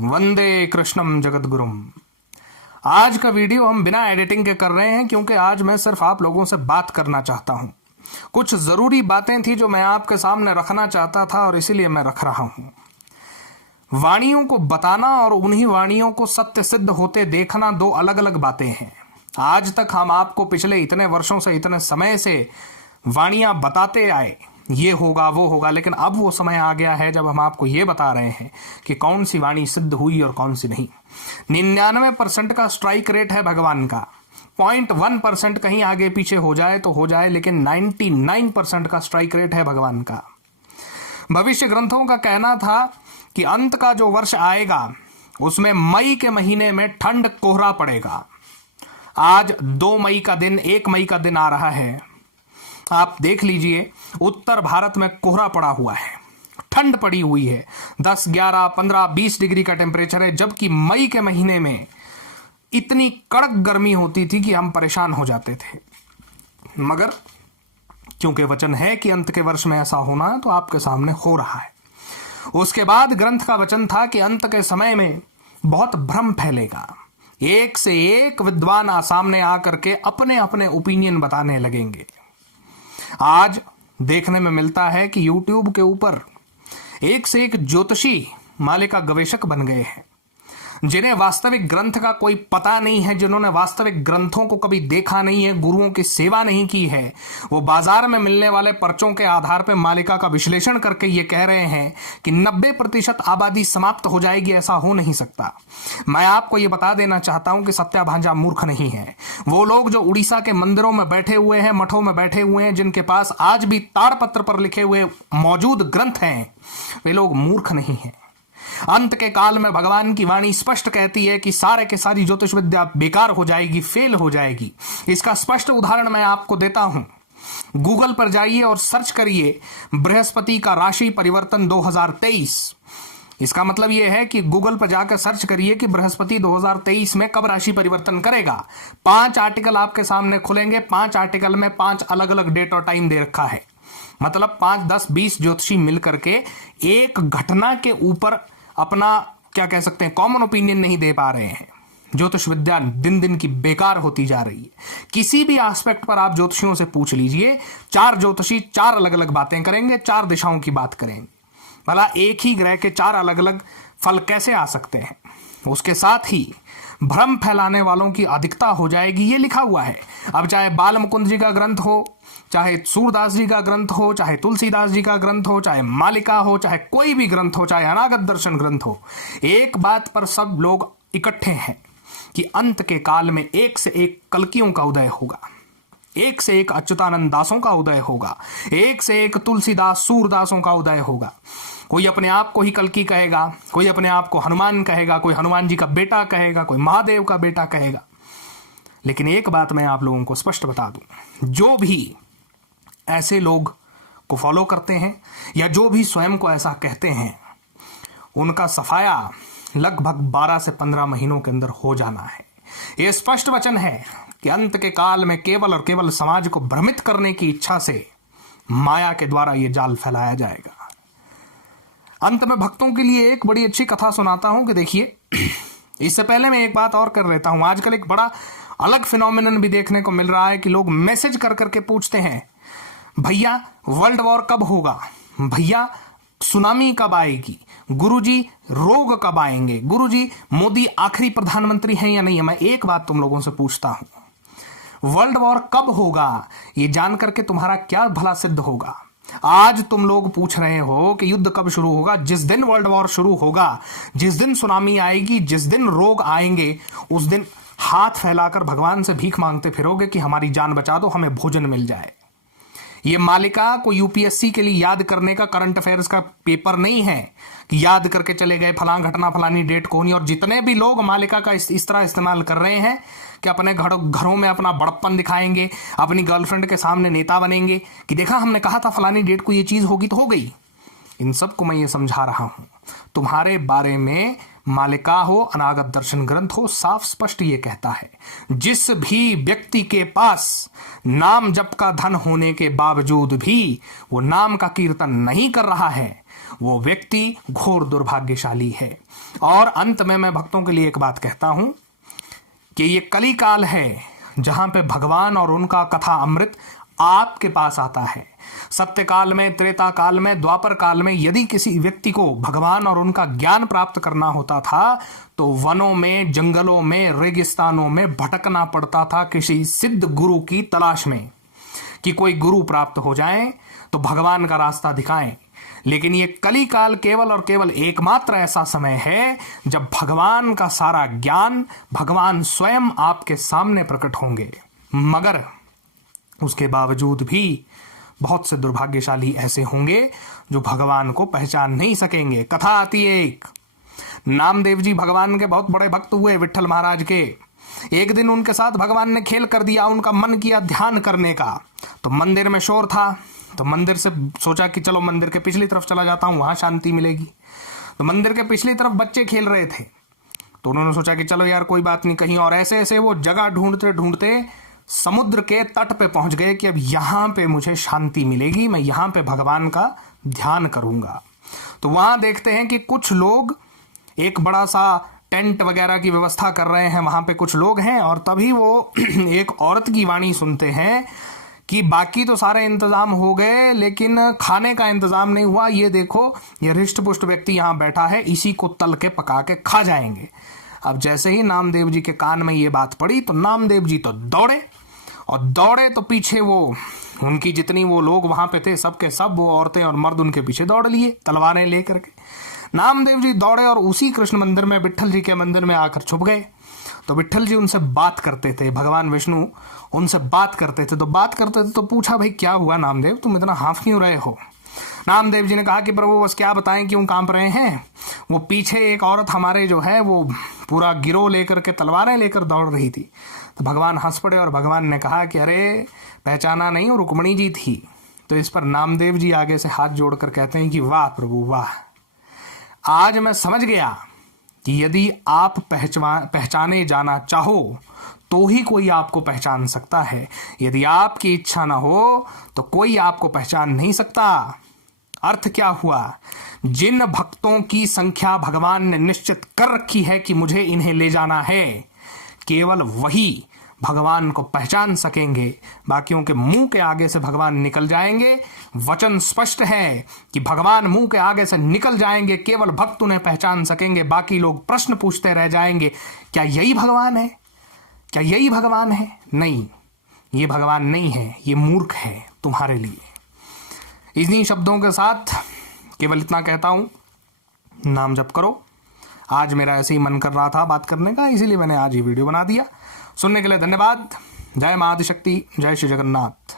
वंदे कृष्णम जगद्गुरुम। आज का वीडियो हम बिना एडिटिंग के कर रहे हैं क्योंकि आज मैं सिर्फ आप लोगों से बात करना चाहता हूं। कुछ जरूरी बातें थी जो मैं आपके सामने रखना चाहता था और इसीलिए मैं रख रहा हूं। वाणियों को बताना और उन्हीं वाणियों को सत्य सिद्ध होते देखना दो अलग अलग बातें हैं। आज तक हम आपको पिछले इतने वर्षों से, इतने समय से वाणियां बताते आए, ये होगा वो होगा, लेकिन अब वो समय आ गया है जब हम आपको ये बता रहे हैं कि कौन सी वाणी सिद्ध हुई और कौन सी नहीं। 99% का स्ट्राइक रेट है भगवान का। 0.1% कहीं आगे पीछे हो जाए तो हो जाए, लेकिन 99% का स्ट्राइक रेट है भगवान का। भविष्य ग्रंथों का कहना था कि अंत का जो वर्ष आएगा उसमें मई के महीने में ठंड कोहरा पड़ेगा। आज 2 मई का दिन, 1 मई का दिन आ रहा है। आप देख लीजिए, उत्तर भारत में कोहरा पड़ा हुआ है, ठंड पड़ी हुई है। 10, 11, 15, 20 डिग्री का टेम्परेचर है, जबकि मई के महीने में इतनी कड़क गर्मी होती थी कि हम परेशान हो जाते थे। मगर क्योंकि वचन है कि अंत के वर्ष में ऐसा होना है, तो आपके सामने हो रहा है। उसके बाद ग्रंथ का वचन था कि अंत के समय में बहुत भ्रम फैलेगा। एक से एक विद्वान सामने आकर के अपने अपने ओपिनियन बताने लगेंगे। आज देखने में मिलता है कि YouTube के ऊपर एक से एक ज्योतिषी मालिका गवेषक बन गए हैं, जिन्हें वास्तविक ग्रंथ का कोई पता नहीं है, जिन्होंने वास्तविक ग्रंथों को कभी देखा नहीं है, गुरुओं की सेवा नहीं की है। वो बाजार में मिलने वाले पर्चों के आधार पर मालिका का विश्लेषण करके ये कह रहे हैं कि 90% आबादी समाप्त हो जाएगी। ऐसा हो नहीं सकता। मैं आपको ये बता देना चाहता हूं कि सत्या भांजा मूर्ख नहीं है। वो लोग जो उड़ीसा के मंदिरों में बैठे हुए हैं, मठों में बैठे हुए हैं, जिनके पास आज भी ताड़पत्र पर लिखे हुए मौजूद ग्रंथ हैं, वे लोग मूर्ख नहीं हैं। अंत के काल में भगवान की वाणी स्पष्ट कहती है कि सारे के सारी ज्योतिष विद्या बेकार हो जाएगी, फेल हो जाएगी। इसका स्पष्ट उदाहरण मैं आपको देता हूं। गूगल पर जाइए और सर्च करिए बृहस्पति का राशि परिवर्तन 2023। इसका मतलब यह है कि गूगल पर जाकर सर्च करिए कि बृहस्पति 2023 में कब राशि परिवर्तन करेगा। 5 आर्टिकल आपके सामने खुलेंगे। 5 आर्टिकल में 5 अलग अलग डेट और टाइम दे रखा है। मतलब 5, 10, 20 ज्योतिषी मिलकर के एक घटना के ऊपर अपना, क्या कह सकते हैं, कॉमन ओपिनियन नहीं दे पा रहे हैं। ज्योतिष विद्या दिन दिन की बेकार होती जा रही है। किसी भी एस्पेक्ट पर आप ज्योतिषियों से पूछ लीजिए, 4 ज्योतिषी 4 अलग अलग बातें करेंगे, 4 दिशाओं की बात करेंगे। भला एक ही ग्रह के 4 अलग अलग फल कैसे आ सकते हैं? उसके साथ ही भ्रम फैलाने वालों की अधिकता हो जाएगी, ये लिखा हुआ है। अब चाहे बाल मुकुंद जी का ग्रंथ हो, चाहे सूरदास जी का ग्रंथ हो, चाहे तुलसीदास जी का ग्रंथ हो, चाहे मालिका हो, चाहे कोई भी ग्रंथ हो, चाहे अनागत दर्शन ग्रंथ हो, एक बात पर सब लोग इकट्ठे हैं कि अंत के काल में एक से एक कल्कियों का उदय होगा, एक से एक अच्युतानंद दासों का उदय होगा, एक से एक तुलसीदास सूरदासों का उदय होगा। कोई अपने आप को ही कल्की कहेगा, कोई अपने आप को हनुमान कहेगा, कोई हनुमान जी का बेटा कहेगा, कोई महादेव का बेटा कहेगा। लेकिन एक बात मैं आप लोगों को स्पष्ट बता दूं, जो भी ऐसे लोग को फॉलो करते हैं या जो भी स्वयं को ऐसा कहते हैं, उनका सफाया लगभग 12 से 15 महीनों के अंदर हो जाना है। यह स्पष्ट वचन है कि अंत के काल में केवल और केवल समाज को भ्रमित करने की इच्छा से माया के द्वारा यह जाल फैलाया जाएगा। अंत में भक्तों के लिए एक बड़ी अच्छी कथा सुनाता हूं कि देखिए, इससे पहले मैं एक बात और कर लेता हूं। आजकल एक बड़ा अलग फिनोमिनन भी देखने को मिल रहा है कि लोग मैसेज कर करके पूछते हैं, भैया वर्ल्ड वॉर कब होगा, भैया सुनामी कब आएगी, गुरुजी रोग कब आएंगे, गुरुजी मोदी आखिरी प्रधानमंत्री हैं या नहीं है। मैं एक बात तुम लोगों से पूछता हूं, वर्ल्ड वॉर कब होगा, ये जान करके तुम्हारा क्या भला सिद्ध होगा? आज तुम लोग पूछ रहे हो कि युद्ध कब शुरू होगा। जिस दिन वर्ल्ड वॉर शुरू होगा, जिस दिन सुनामी आएगी, जिस दिन रोग आएंगे, उस दिन हाथ फैलाकर भगवान से भीख मांगते फिरोगे कि हमारी जान बचा दो, हमें भोजन मिल जाए। ये मालिका को यूपीएससी के लिए याद करने का, करंट अफेयर्स का पेपर नहीं है कि याद करके चले गए फलां घटना फलानी डेट को नहीं। और जितने भी लोग मालिका का इस तरह इस्तेमाल कर रहे हैं कि अपने घरों में अपना बड़प्पन दिखाएंगे, अपनी गर्लफ्रेंड के सामने नेता बनेंगे कि देखा हमने कहा था फलानी डेट को ये चीज होगी तो हो गई। इन सबको मैं ये समझा रहा हूं, तुम्हारे बारे में मालिका हो, अनागत दर्शन ग्रंथ हो, साफ स्पष्ट ये कहता है, जिस भी व्यक्ति के पास नाम जप का धन होने के बावजूद भी वो नाम का कीर्तन नहीं कर रहा है, वो व्यक्ति घोर दुर्भाग्यशाली है। और अंत में मैं भक्तों के लिए एक बात कहता हूं कि ये कली काल है जहां पे भगवान और उनका कथा अमृत आपके पास आता है। सत्य काल में, त्रेता काल में, द्वापर काल में यदि किसी व्यक्ति को भगवान और उनका ज्ञान प्राप्त करना होता था तो वनों में, जंगलों में, रेगिस्तानों में भटकना पड़ता था किसी सिद्ध गुरु की तलाश में कि कोई गुरु प्राप्त हो जाए तो भगवान का रास्ता दिखाएं। लेकिन ये कली काल केवल और केवल एकमात्र ऐसा समय है जब भगवान का सारा ज्ञान, भगवान स्वयं आपके सामने प्रकट होंगे। मगर उसके बावजूद भी बहुत से दुर्भाग्यशाली ऐसे होंगे जो भगवान को पहचान नहीं सकेंगे। कथा आती है एक, नामदेव जी भगवान के बहुत बड़े भक्त हुए, विट्ठल महाराज के। एक दिन उनके साथ भगवान ने खेल कर दिया, उनका मन किया ध्यान करने का। तो मंदिर में शोर था, तो मंदिर से सोचा कि चलो मंदिर के पिछली तरफ चला जाता हूं, वहां शांति मिलेगी। तो मंदिर के पिछली तरफ बच्चे खेल रहे थे, तो उन्होंने सोचा कि चलो यार कोई बात नहीं कहीं और। ऐसे ऐसे वो जगह ढूंढते ढूंढते समुद्र के तट पे पहुंच गए कि अब यहां पे मुझे शांति मिलेगी, मैं यहां पे भगवान का ध्यान करूंगा। तो वहां देखते हैं कि कुछ लोग एक बड़ा सा टेंट वगैरह की व्यवस्था कर रहे हैं, वहां पे कुछ लोग हैं। और तभी वो एक औरत की वाणी सुनते हैं कि बाकी तो सारे इंतजाम हो गए लेकिन खाने का इंतजाम नहीं हुआ। ये देखो, ये हृष्ट पुष्ट व्यक्ति यहां बैठा है, इसी को तल के पका के खा जाएंगे। अब जैसे ही नामदेव जी के कान में ये बात पड़ी तो नामदेव जी तो दौड़े, और दौड़े तो पीछे वो उनकी जितनी वो लोग वहां पे थे सबके सब वो औरतें और मर्द उनके पीछे दौड़ लिए तलवारें लेकर के। नामदेव जी दौड़े और उसी कृष्ण मंदिर में, विट्ठल जी के मंदिर में आकर छुप गए। तो विट्ठल जी उनसे बात करते थे, भगवान विष्णु उनसे बात करते थे। तो पूछा, भाई क्या हुआ नामदेव, तुम इतना हाफ क्यों रहे हो? नामदेव जी ने कहा कि प्रभु बस क्या बताएं क्यों कांप रहे हैं। वो पीछे एक औरत हमारे जो है वो पूरा गिरोह लेकर के तलवारें लेकर दौड़ रही थी। तो भगवान हंस पड़े और भगवान ने कहा कि अरे पहचाना नहीं, वो रुक्मणी जी थी। तो इस पर नामदेव जी आगे से हाथ जोड़कर कहते हैं कि वाह प्रभु वाह, आज मैं समझ गया कि यदि आप पहचाने जाना चाहो तो ही कोई आपको पहचान सकता है। यदि आपकी इच्छा ना हो तो कोई आपको पहचान नहीं सकता। अर्थ क्या हुआ? जिन भक्तों की संख्या भगवान ने निश्चित कर रखी है कि मुझे इन्हें ले जाना है, केवल वही भगवान को पहचान सकेंगे। बाकियों के मुंह के आगे से भगवान निकल जाएंगे। वचन स्पष्ट है कि भगवान मुंह के आगे से निकल जाएंगे, केवल भक्त उन्हें पहचान सकेंगे। बाकी लोग प्रश्न पूछते रह जाएंगे, क्या यही भगवान है? क्या यही भगवान है? नहीं, ये भगवान नहीं है, ये मूर्ख है तुम्हारे लिए। इन्हीं शब्दों के साथ केवल इतना कहता हूं, नाम जप करो। आज मेरा ऐसे ही मन कर रहा था बात करने का, इसीलिए मैंने आज ये वीडियो बना दिया। सुनने के लिए धन्यवाद। जय मां आदिशक्ति, जय श्री जगन्नाथ।